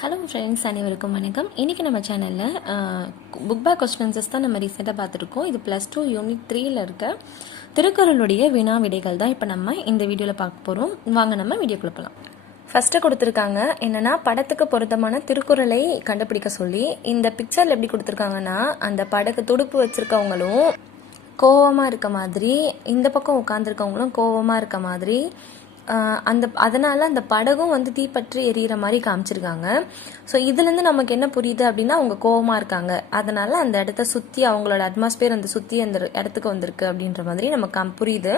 Hello friends அனைவருக்கும் வணக்கம். இன்றைக்கி நம்ம சேனலில் புக் பேக் கொஸ்டின்ஸஸ் தான் நம்ம ரீசெண்டாக பார்த்துருக்கோம். இது ப்ளஸ் டூ யூனிட் த்ரீயில் இருக்க திருக்குறளுடைய வினா விடைகள் தான் இப்போ நம்ம இந்த வீடியோவில் பார்க்க போகிறோம் வாங்க நம்ம வீடியோ கொடுக்கலாம் ஃபஸ்ட்டு கொடுத்துருக்காங்க என்னென்னா படத்துக்கு பொருத்தமான திருக்குறளை கண்டுபிடிக்க சொல்லி இந்த பிக்சரில் எப்படி கொடுத்துருக்காங்கன்னா அந்த படக்கு துடுப்பு வச்சுருக்கவங்களும் கோவமாக இருக்க மாதிரி இந்த பக்கம் உட்காந்துருக்கவங்களும் கோவமாக இருக்க மாதிரி அந்த அதனால் அந்த படகும் வந்து தீப்பற்றி எரியிற மாதிரி காமிச்சிருக்காங்க. ஸோ இதுலேருந்து நமக்கு என்ன புரியுது அப்படின்னா அவங்க கோவமாக இருக்காங்க. அதனால் அந்த இடத்த சுற்றி அவங்களோட அட்மாஸ்பியர் அந்த சுற்றி அந்த இடத்துக்கு வந்திருக்கு அப்படின்ற மாதிரி நமக்கு புரியுது.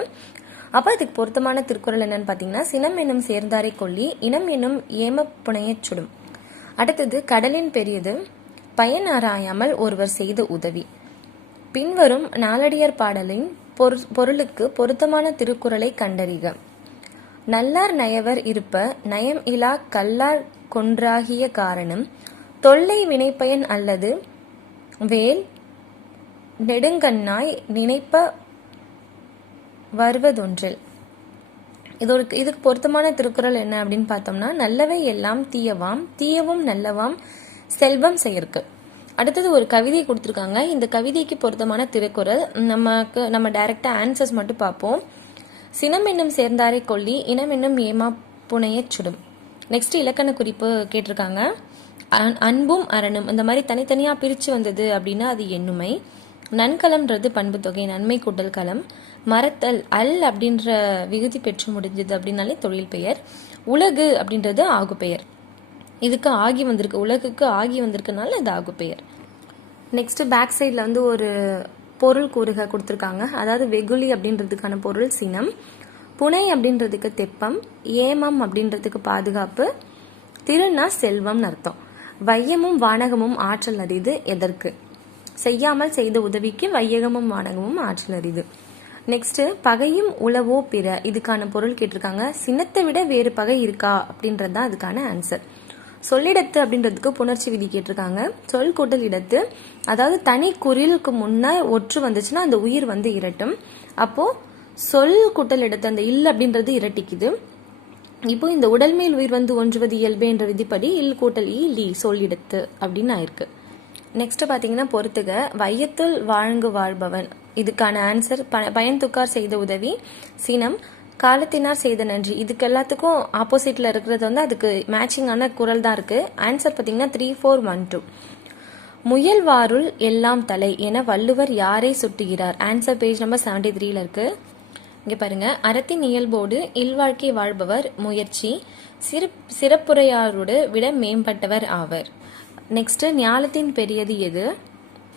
அப்புறம் இதுக்கு பொருத்தமான திருக்குறள் என்னன்னு பார்த்தீங்கன்னா சினம் என்னும் சேர்ந்தாரை கொல்லி இனம் என்னும் ஏம புனையச் சுடும். அடுத்தது கடலின் பெரியது பயன் ஆராயாமல் ஒருவர் செய்த உதவி. பின்வரும் நாளடியார் பாடலின் பொருளுக்கு பொருத்தமான திருக்குறளை கண்டறிக. நல்லார் நயவர் இருப்ப நயம் இலா கல்லார் கொன்றாகிய காரணம் தொல்லை வினைப்பயன் அல்லது வேல் நெடுங்கண்ணாய் நினைப்ப வருவதொன்றில். இது ஒரு இதுக்கு பொருத்தமான திருக்குறள் என்ன அப்படின்னு பார்த்தோம்னா நல்லவை எல்லாம் தீயவாம் தீயவும் நல்லவாம் செல்வம் செயற்கு. அடுத்தது ஒரு கவிதை கொடுத்துருக்காங்க. இந்த கவிதைக்கு பொருத்தமான திருக்குறள் நமக்கு நம்ம டைரக்டா ஆன்சர்ஸ் மட்டும் பார்ப்போம். சினம் என்னும் சேர்ந்தாரை கொல்லி இனம் என்னும் ஏமா புனையச் சுடும். நெக்ஸ்ட் இலக்கண குறிப்பு கேட்டிருக்காங்க. அன்- அன்பும் அரணும். இந்த மாதிரி தனித்தனியா பிரிச்சு வந்தது அப்படின்னா அது எண்ணுமை. நன்கலம்ன்றது பண்பு தொகை நன்மை கூட்டல் கலம். மரத்தல் அல் அப்படின்ற விகுதி பெற்று முடிஞ்சது அப்படின்னாலே தொழில் பெயர். உலகு அப்படின்றது ஆகு பெயர் இதுக்கு ஆகி வந்திருக்கு உலகுக்கு ஆகி வந்திருக்கனால இது ஆகு பெயர் நெக்ஸ்ட் பேக் சைடில் வந்து ஒரு பொருள் கூறுக கொடுத்துருக்காங்க. அதாவது வெகுளி அப்படின்றதுக்கான பொருள் சினம் புனை அப்படின்றதுக்கு தெப்பம் ஏமம் அப்படின்றதுக்கு பாதுகாப்பு திருநா செல்வம்னு அர்த்தம். வையமும் வானகமும் ஆற்றல் அறிது எதற்கு? செய்யாமல் செய்த உதவிக்கு வையகமும் வானகமும் ஆற்றல் அறிது நெக்ஸ்ட் பகையும் உளவோ பிற இதுக்கான பொருள் கேட்டிருக்காங்க. சினத்தை விட வேறு பகை இருக்கா அப்படின்றது தான் அதுக்கான ஆன்சர் சொல்லிடத்து அப்படின்றதுக்கு புணர்ச்சி விதி கேட்டிருக்காங்க. சொல் கூட்டல் இடத்து. அதாவது தனி குறிலுக்கு முன்னே ஒற்று வந்துச்சுன்னா அந்த உயிர் வந்து இரட்டும். அப்போ சொல் கூட்டல் இடத்து அந்த இல் அப்படின்றது இரட்டிக்குது. இப்போ இந்த உடல் மேல் உயிர் வந்து ஒன்றுவது இயல்பு என்ற விதிப்படி இல் கூட்டல் இ லி சொல்லிடத்து அப்படின்னு ஆயிருக்கு. நெக்ஸ்ட் பார்த்தீங்கன்னா பொறுத்துக. வையத்துள் வாழ்ங்கு வாழ்பவன். இதுக்கான ஆன்சர் ப- பயன் துக்கார் செய்த உதவி. சினம். காலத்தினார் செய்த நன்றி. இதுக்கு எல்லாத்துக்கும் ஆப்போசிட்ல இருக்கிறது வந்து அதுக்கு மேட்சிங்கான குரல் தான் இருக்கு. ஆன்சர் பாத்தீங்கன்னா த்ரீ ஃபோர் ஒன் டூ முயல்வாருள் எல்லாம் தலை என வள்ளுவர் யாரை சுட்டுகிறார்? ஆன்சர் பேஜ் நம்பர் செவன்டி த்ரீல இருக்கு. இங்க பாருங்க. அறத்தின் இயல்போடு இல்வாழ்க்கை வாழ்பவர் முயற்சி சிறு சிறப்புரையாரோடு விட மேம்பட்டவர் ஆவர். நெக்ஸ்ட் ஞாலத்தின் பெரியது எது?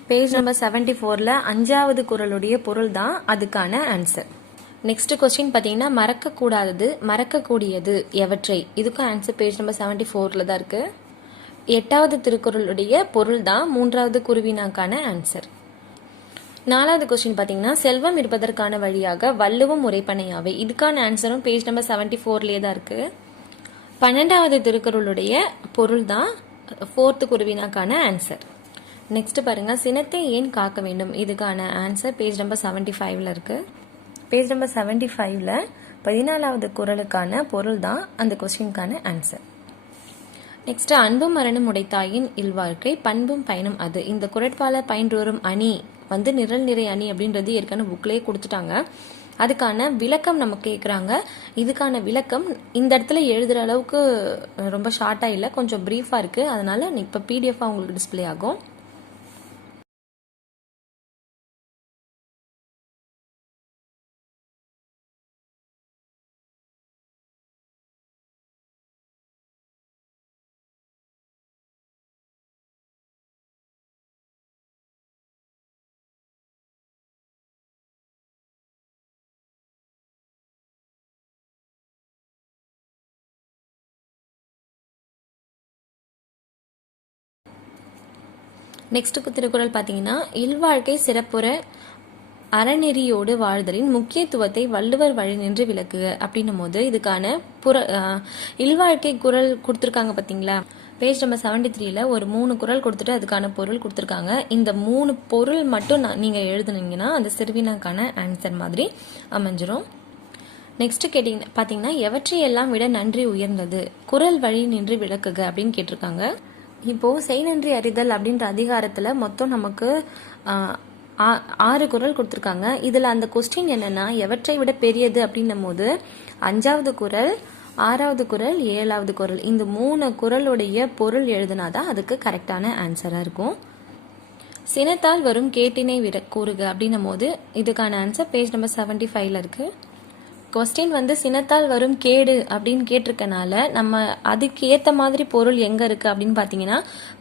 பேஜ் நம்பர் செவன்டி ஃபோர்ல அஞ்சாவது குறளுடைய பொருள் தான் அதுக்கான ஆன்சர் நெக்ஸ்ட் கொஸ்டின் பார்த்தீங்கன்னா மறக்கக்கூடாதது மறக்கக்கூடியது எவற்றை? இதுக்கும் ஆன்சர் பேஜ் நம்பர் செவன்டி ஃபோரில் தான் இருக்கு. எட்டாவது திருக்குறளுடைய பொருள் தான் மூன்றாவது குருவினாக்கான ஆன்சர் நாலாவது கொஸ்டின் பார்த்தீங்கன்னா செல்வம் இருப்பதற்கான வழியாக வள்ளுவம் உரைப்பனையாவே இதுக்கான ஆன்சரும் பேஜ் நம்பர் செவன்டி ஃபோர்லேயே தான் இருக்கு. பன்னெண்டாவது திருக்குறளுடைய பொருள் தான் ஃபோர்த்து குருவினாக்கான ஆன்சர் நெக்ஸ்ட் பாருங்க சினத்தை ஏன் காக்க வேண்டும்? இதுக்கான ஆன்சர் பேஜ் நம்பர் செவன்டி ஃபைவ்ல இருக்கு. பேஜ் நம்பர் செவன்டி ஃபைவ்ல பதினாலாவது குரலுக்கான பொருள் தான் அந்த கொஸ்டினுக்கான ஆன்சர் நெக்ஸ்ட் அன்பும் மரணம் உடைத்தாயின் இல்வாழ்க்கை பண்பும் பயனும் அது. இந்த குரட்பால பயின்று வரும் அணி வந்து நிரல் நிறை அணி அப்படின்றது ஏற்கனவே புக்லேயே கொடுத்துட்டாங்க. அதுக்கான விளக்கம் நம்ம கேட்குறாங்க இதுக்கான விளக்கம் இந்த இடத்துல எழுதுகிற அளவுக்கு ரொம்ப ஷார்ட்டாக இல்லை கொஞ்சம் ப்ரீஃபாக இருக்குது அதனால இப்போ பிடிஎஃபாக உங்களுக்கு டிஸ்ப்ளே ஆகும். நெக்ஸ்ட்டு திருக்குறள் பார்த்தீங்கன்னா இல்வாழ்க்கை சிறப்புற அறநெறியோடு வாழ்தலின் முக்கியத்துவத்தை வள்ளுவர் வழி நின்று விளக்குக அப்படின்னும் போது இதுக்கான புற இல்வாழ்க்கை குரல் கொடுத்துருக்காங்க பார்த்தீங்களா பேஜ் நம்பர் செவன்டி த்ரீல ஒரு மூணு குரல் கொடுத்துட்டு அதுக்கான பொருள் கொடுத்துருக்காங்க. இந்த மூணு பொருள் மட்டும் நான் நீங்கள் எழுதுனீங்கன்னா அந்த சிறுவினாக்கான ஆன்சர் மாதிரி அமைஞ்சிரும். நெக்ஸ்ட் கேட்டிங்க பார்த்தீங்கன்னா எவற்றையெல்லாம் விட நன்றி உயர்ந்தது? குரல் வழி நின்று விளக்குக அப்படின்னு கேட்டிருக்காங்க. இப்போ செய் நன்றி அறிதல் அப்படின்ற அதிகாரத்தில் மொத்தம் நமக்கு ஆ- ஆறு குரல் கொடுத்துருக்காங்க. இதில் அந்த கொஸ்டின் என்னன்னா எவற்றை விட பெரியது? அப்படின்னும் போது அஞ்சாவது குரல் ஆறாவது குரல் ஏழாவது குரல். இந்த மூணு குரலுடைய பொருள் எழுதுனாதான் அதுக்கு கரெக்டான ஆன்சராக இருக்கும். சினத்தால் வரும் கேட்டினை விட கூறுக அப்படின்னும் போது இதுக்கான ஆன்சர் பேஜ் நம்பர் செவன்டி ஃபைவ்ல இருக்கு. கொஸ்டின் வந்து சினத்தால் வரும் கேடு அப்படின்னு கேட்டிருக்கனால நம்ம அதுக்கு ஏற்ற மாதிரி பொருள் எங்க இருக்கு அப்படின்னு பாத்தீங்கன்னா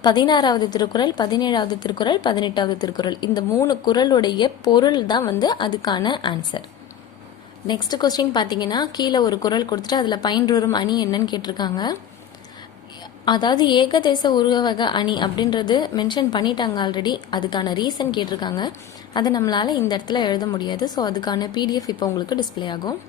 பதினாறாவது திருக்குறள் பதினேழாவது திருக்குறள் பதினெட்டாவது திருக்குறள். இந்த மூணு குறளுடைய பொருள் தான் வந்து அதுக்கான ஆன்சர் நெக்ஸ்ட் கொஸ்டின் பார்த்தீங்கன்னா கீழே ஒரு குறள் கொடுத்துட்டு அதில் பயின்றுவரும் அணி என்னன்னு கேட்டிருக்காங்க. அதாவது ஏகதேச உருவக அணி அப்படின்றது மென்ஷன் பண்ணிட்டாங்க ஆல்ரெடி அதுக்கான ரீசன் கேட்டிருக்காங்க. அதை நம்மளால இந்த இடத்துல எழுத முடியாது. ஸோ அதுக்கான பிடிஎஃப் இப்போ உங்களுக்கு டிஸ்ப்ளே ஆகும்.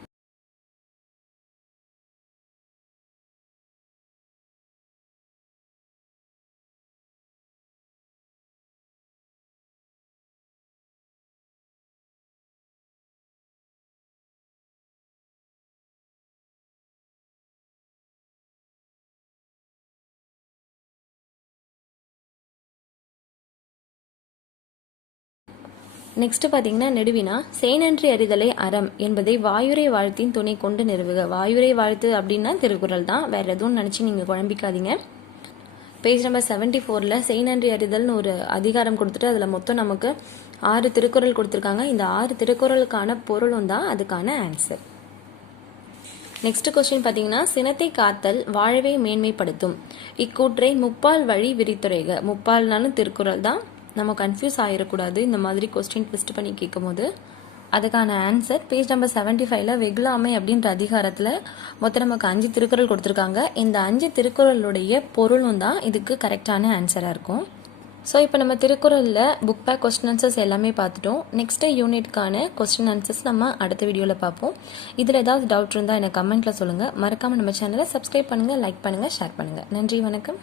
நெக்ஸ்ட் பார்த்தீங்கன்னா நெடுவினா சேனன்றி அறிதலை அறம் என்பதை வாயுரை வாழ்த்தின் துணை கொண்டு நிறுவுக. வாயுரை வாழ்த்து அப்படின்னா திருக்குறள் தான். வேற எதுவும் நினச்சி நீங்கள் குழம்பிக்காதீங்க. பேஜ் நம்பர் செவன்டி ஃபோரில் செய்நன்றி அறிதல்னு ஒரு அதிகாரம் கொடுத்துட்டு அதில் மொத்தம் நமக்கு ஆறு திருக்குறள் கொடுத்துருக்காங்க. இந்த ஆறு திருக்குறளுக்கான பொருளும் தான் அதுக்கான ஆன்சர் நெக்ஸ்ட் கொஸ்டின் பார்த்தீங்கன்னா சினத்தை காத்தல் வாழவே மேன்மைப்படுத்தும். இக்கூற்றை முப்பால் வழி விரித்துரைக. முப்பால்னாலும் திருக்குறள் தான். நம்ம கன்ஃபியூஸ் ஆகிடக்கூடாது இந்த மாதிரி கொஸ்டின் ட்விஸ்ட் பண்ணி கேட்கும்போது அதுக்கான ஆன்சர் பேஜ் நம்பர் செவன்டி ஃபைவ்ல வெகுலாமை அப்படின்ற அதிகாரத்தில் மொத்தம் நமக்கு அஞ்சு திருக்குறள் கொடுத்துருக்காங்க. இந்த அஞ்சு திருக்குறளுடைய பொருளும் தான் இதுக்கு கரெக்டான ஆன்சராக இருக்கும். ஸோ இப்போ நம்ம திருக்குறளில் புக் பேக் கொஸ்டின் ஆன்சர்ஸ் எல்லாமே பார்த்துட்டோம். நெக்ஸ்ட் யூனிட்கான கொஸ்டின் ஆன்சர்ஸ் நம்ம அடுத்த வீடியோவில் பார்ப்போம். இதில் ஏதாவது டவுட் இருந்தால் எனக்கு கமெண்ட்டில் சொல்லுங்கள் மறக்காமல் நம்ம சேனலை சப்ஸ்கிரைப் பண்ணுங்கள் லைக் பண்ணுங்கள் ஷேர் பண்ணுங்கள் நன்றி வணக்கம்.